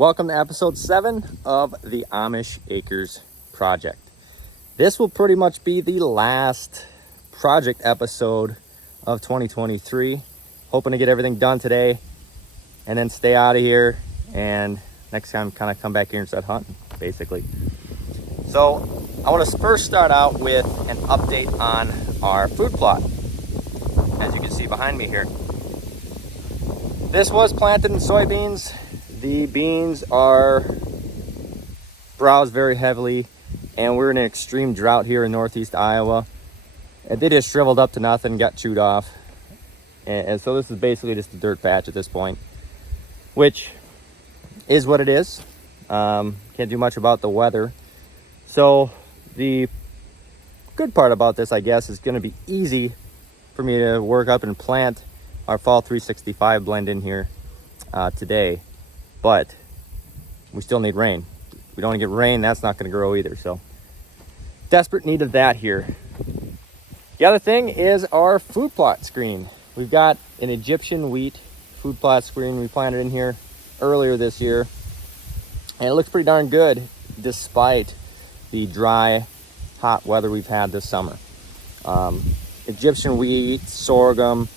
Welcome to episode 7 of the Amish Acres project. This will pretty much be the last project episode of 2023. Hoping to get everything done today and then stay out of here, and next time kind of come back here and start hunting, basically. So I want to first start out with an update on our food plot. As you can see behind me here, this was planted in soybeans. The beans are browsed very heavily, and we're in an extreme drought here in northeast Iowa. And they just shriveled up to nothing, got chewed off. And so this is basically just a dirt patch at this point, which is what it is. Can't do much about the weather. So the good part about this, I guess, is going to be easy for me to work up and plant our fall 365 blend in here today. But we still need rain. If we don't get rain, that's not going to grow either. So desperate need of that here. The other thing is our food plot screen. We've got an Egyptian wheat food plot screen we planted in here earlier this year. And it looks pretty darn good despite the dry, hot weather we've had this summer. Egyptian wheat, sorghum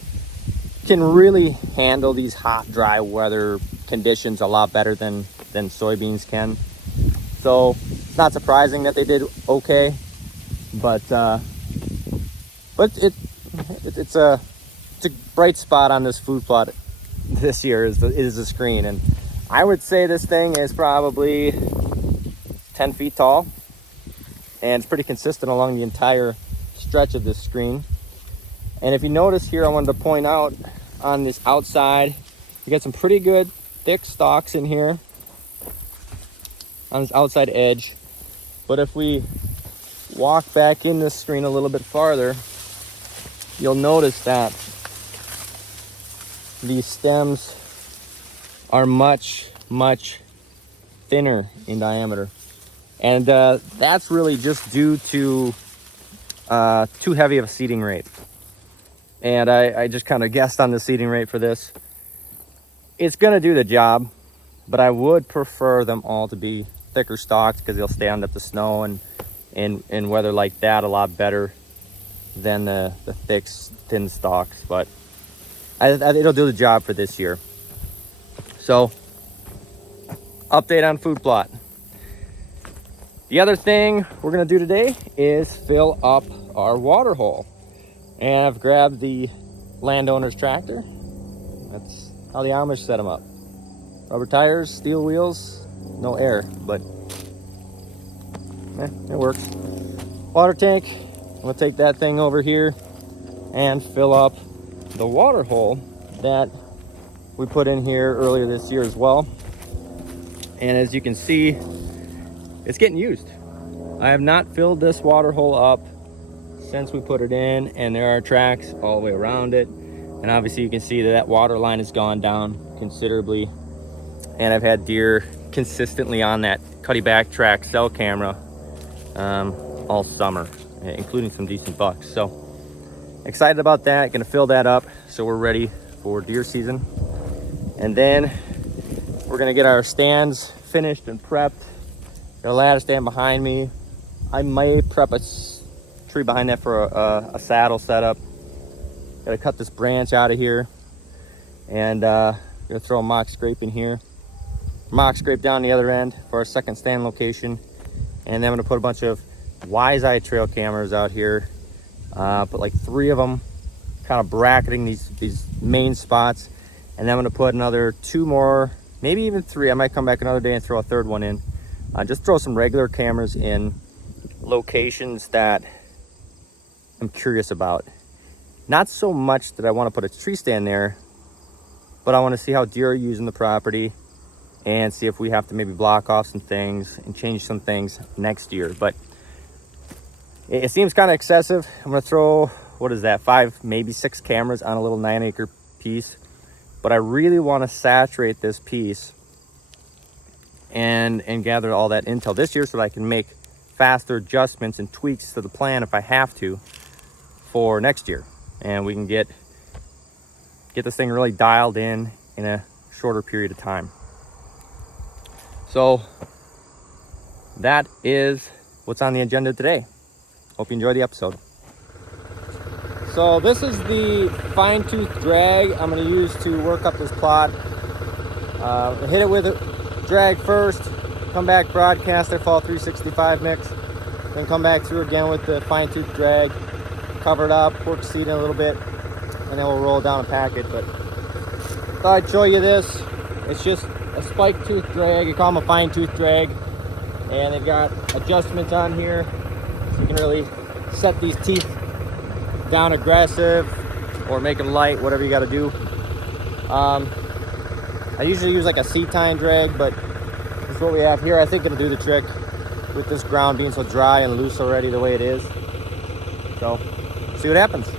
can really handle these hot, dry weather conditions a lot better than soybeans can. So it's not surprising that they did okay, but it's a bright spot on this food plot this year is the screen. And I would say this thing is probably 10 feet tall, and it's pretty consistent along the entire stretch of this screen. And if you notice here, I wanted to point out on this outside, you got some pretty good thick stalks in here on this outside edge. But if we walk back in this screen a little bit farther, you'll notice that these stems are much thinner in diameter. And that's really just due to too heavy of a seeding rate. And I just kind of guessed on the seeding rate for this. It's going to do the job, but I would prefer them all to be thicker stalks because they'll stand up to snow and weather like that a lot better than the thick, thin stalks. But it'll do the job for this year. So, update on food plot. The other thing we're going to do today is fill up our water hole. And I've grabbed the landowner's tractor. That's how the Amish set them up. Rubber tires, steel wheels, no air, but it works. Water tank, I'm gonna take that thing over here and fill up the water hole that we put in here earlier this year as well. And as you can see, it's getting used. I have not filled this water hole up since we put it in, and there are tracks all the way around it. And obviously you can see that water line has gone down considerably. And I've had deer consistently on that cutty back track cell camera all summer, including some decent bucks. So excited about that. Gonna fill that up so we're ready for deer season. And then we're gonna get our stands finished and prepped. Got a ladder stand behind me. I may prep a tree behind that for a saddle setup. Gotta cut this branch out of here, and gonna throw a mock scrape in here, mock scrape down the other end for our second stand location. And then I'm gonna put a bunch of Wise Eye trail cameras out here, put like 3 of them kind of bracketing these main spots. And then I'm gonna put another 2 more, maybe even 3. I might come back another day and throw a 3rd one in. Just throw some regular cameras in locations that I'm curious about. Not so much that I want to put a tree stand there, but I want to see how deer are using the property and see if we have to maybe block off some things and change some things next year. But it seems kind of excessive. I'm going to throw, 5, maybe 6 cameras on a little 9-acre piece. But I really want to saturate this piece and gather all that intel this year so that I can make faster adjustments and tweaks to the plan if I have to for next year. And we can get this thing really dialed in a shorter period of time. So that is what's on the agenda today. Hope you enjoy the episode. So this is the fine tooth drag I'm going to use to work up this plot. Hit it with a drag first, come back broadcast our fall 365 mix, then come back through again with the fine tooth drag, cover it up, work seed in a little bit, and then we'll roll it down and pack it. But thought I'd show you this. It's just a spike tooth drag. You call them a fine tooth drag, and they've got adjustments on here so you can really set these teeth down aggressive or make them light, whatever you got to do. I usually use like a C-tine drag, but this is what we have here. I think it'll do the trick with this ground being so dry and loose already the way it is. So see what happens.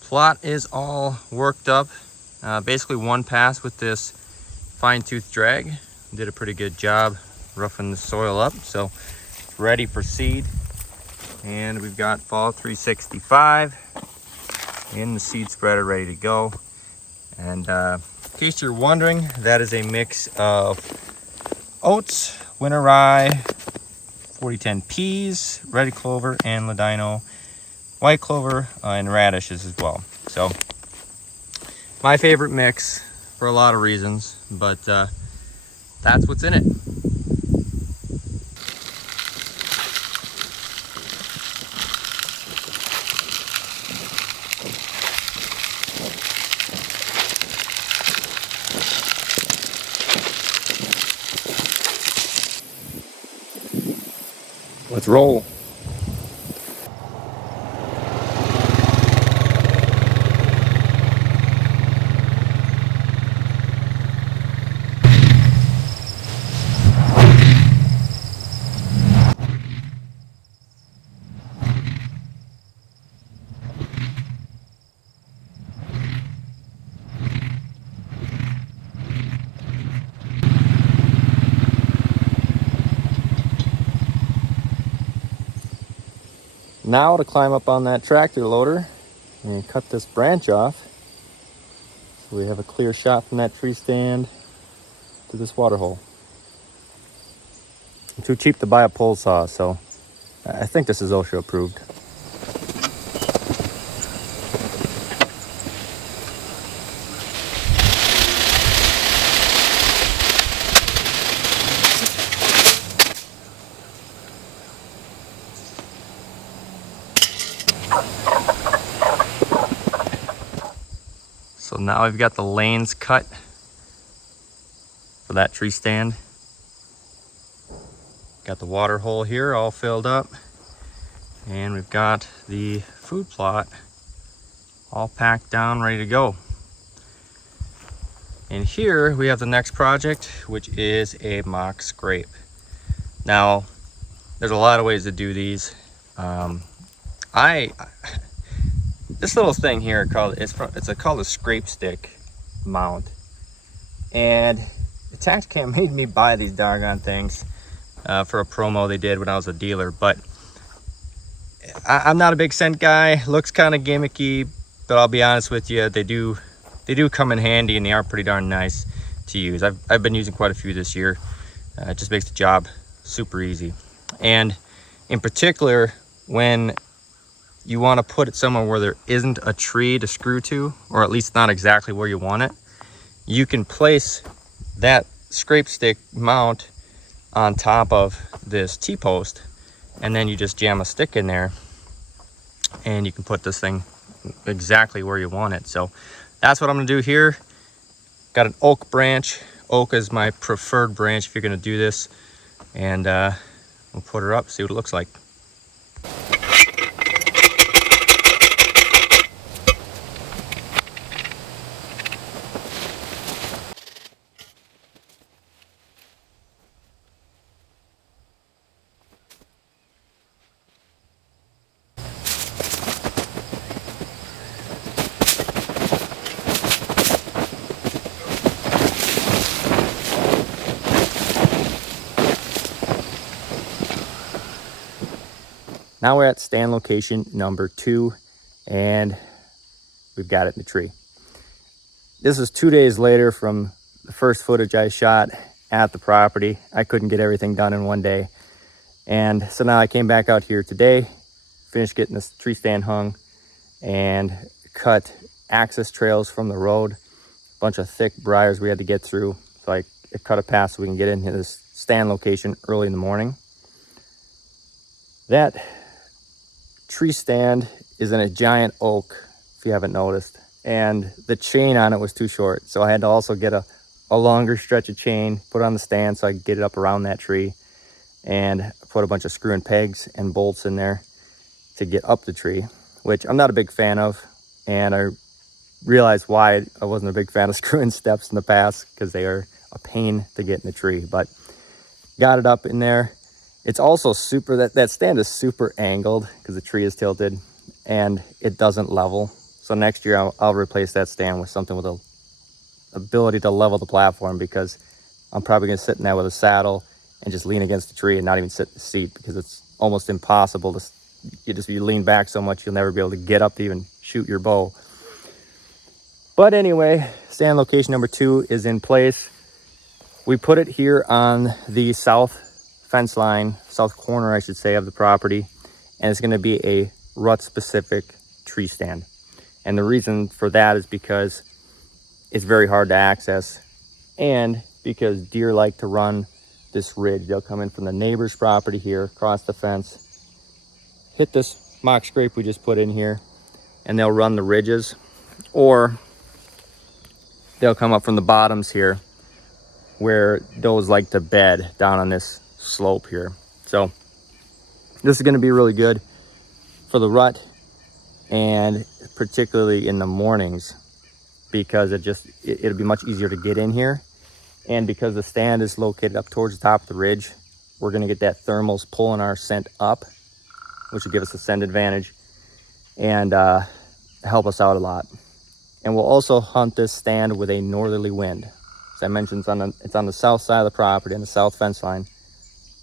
Plot is all worked up. Basically one pass with this fine tooth drag. Did a pretty good job roughing the soil up, so ready for seed. And we've got fall 365 in the seed spreader ready to go. And in case you're wondering, that is a mix of oats, winter rye, 4010 peas, red clover, and ladino white clover, and radishes as well. So my favorite mix for a lot of reasons, but that's what's in it. Let's roll. Now to climb up on that tractor loader and cut this branch off so we have a clear shot from that tree stand to this water hole. I'm too cheap to buy a pole saw, so I think this is OSHA approved. So now we've got the lanes cut for that tree stand. Got the water hole here all filled up. And we've got the food plot all packed down, ready to go. And here we have the next project, which is a mock scrape. Now, there's a lot of ways to do these. This little thing here called a scrape stick mount, and the tax cam made me buy these doggone things for a promo they did when I was a dealer. But I'm not a big scent guy. Looks kind of gimmicky, but I'll be honest with you, they do come in handy, and they are pretty darn nice to use. I've been using quite a few this year. It just makes the job super easy. And in particular, when you want to put it somewhere where there isn't a tree to screw to, or at least not exactly where you want it, you can place that scrape stick mount on top of this T-post, and then you just jam a stick in there and you can put this thing exactly where you want it. So that's what I'm gonna do here. Got an oak branch. Oak is my preferred branch if you're gonna do this, and we'll put her up, see what it looks like. Now we're at stand location number 2, and we've got it in the tree. This is 2 days later from the first footage I shot at the property. I couldn't get everything done in one day. And so now I came back out here today, finished getting this tree stand hung, and cut access trails from the road. A bunch of thick briars we had to get through. So I cut a path so we can get into this stand location early in the morning. That tree stand is in a giant oak, if you haven't noticed. And the chain on it was too short. So I had to also get a longer stretch of chain, put it on the stand so I could get it up around that tree, and put a bunch of screw and pegs and bolts in there to get up the tree, which I'm not a big fan of. And I realized why I wasn't a big fan of screwing steps in the past, because they are a pain to get in the tree. But got it up in there. It's also super, that stand is super angled because the tree is tilted and it doesn't level. So next year I'll replace that stand with something with a ability to level the platform, because I'm probably gonna sit in that with a saddle and just lean against the tree and not even sit in the seat, because it's almost impossible to, you lean back so much you'll never be able to get up to even shoot your bow. But anyway, stand location number 2 is in place. We put it here on the south fence line, south corner I should say, of the property, and it's gonna be a rut specific tree stand. And the reason for that is because it's very hard to access, and because deer like to run this ridge. They'll come in from the neighbor's property here, cross the fence, hit this mock scrape we just put in here, and they'll run the ridges, or they'll come up from the bottoms here where those like to bed down on this slope here. So this is going to be really good for the rut, and particularly in the mornings, because it'll be much easier to get in here. And because the stand is located up towards the top of the ridge, we're going to get that thermals pulling our scent up, which will give us a scent advantage and help us out a lot. And we'll also hunt this stand with a northerly wind. As I mentioned, it's on the south side of the property, on the south fence line.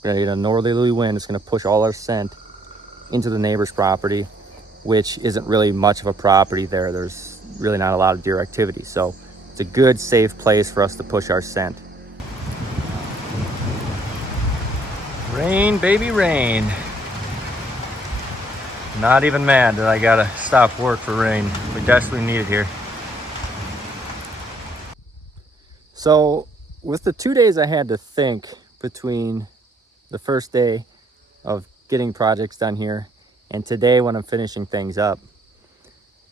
We're going to get a northerly wind. It's going to push all our scent into the neighbor's property, which isn't really much of a property there. There's really not a lot of deer activity. So it's a good, safe place for us to push our scent. Rain, baby, rain. Not even mad that I gotta stop work for rain. We desperately need it here. So with the 2 days I had to think between the first day of getting projects done here and today when I'm finishing things up,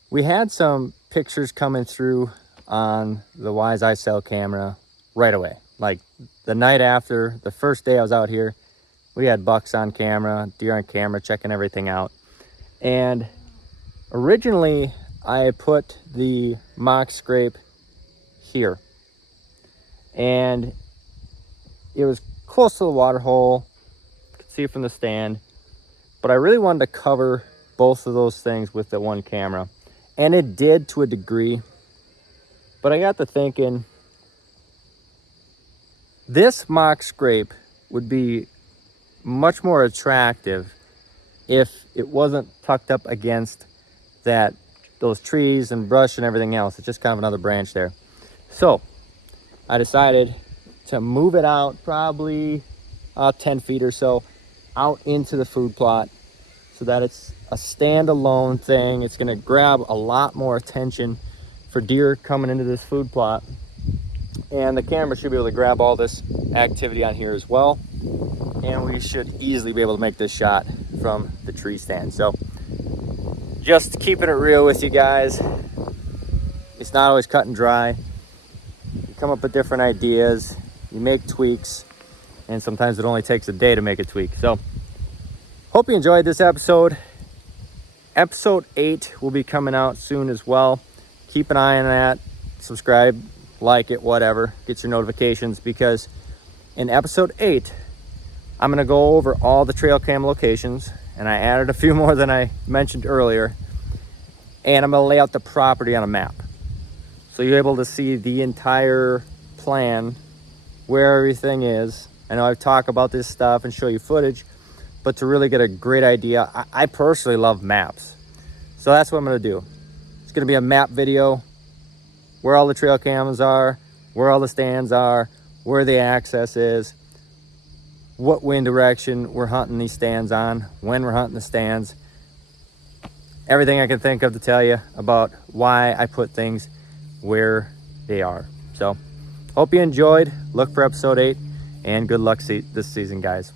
we had some pictures coming through on the Wise Eye cell camera right away. Like the night after, the first day I was out here, we had bucks on camera, deer on camera, checking everything out. And originally I put the mock scrape here, and it was close to the water hole. You could see it from the stand, but I really wanted to cover both of those things with the one camera, and it did to a degree. But I got to thinking, this mock scrape would be much more attractive if it wasn't tucked up against those trees and brush and everything else. It's just kind of another branch there. So I decided to move it out probably 10 feet or so out into the food plot, so that it's a standalone thing. It's going to grab a lot more attention for deer coming into this food plot, and the camera should be able to grab all this activity on here as well, and we should easily be able to make this shot from the tree stand. So just keeping it real with you guys, it's not always cut and dry. You come up with different ideas, you make tweaks, and sometimes it only takes a day to make a tweak. So hope you enjoyed this episode. Episode 8 will be coming out soon as well. Keep an eye on that. Subscribe, like it, whatever. Get your notifications, because in episode 8, I'm going to go over all the trail cam locations, and I added a few more than I mentioned earlier. And I'm going to lay out the property on a map, so you're able to see the entire plan, where everything is. I know I've talked about this stuff and show you footage, but to really get a great idea. I personally love maps. So that's what I'm gonna do. It's gonna be a map video, where all the trail cams are, where all the stands are, where the access is, what wind direction we're hunting these stands on, when we're hunting the stands, everything I can think of to tell you about why I put things where they are. So hope you enjoyed. Look for episode 8, and good luck this season, guys.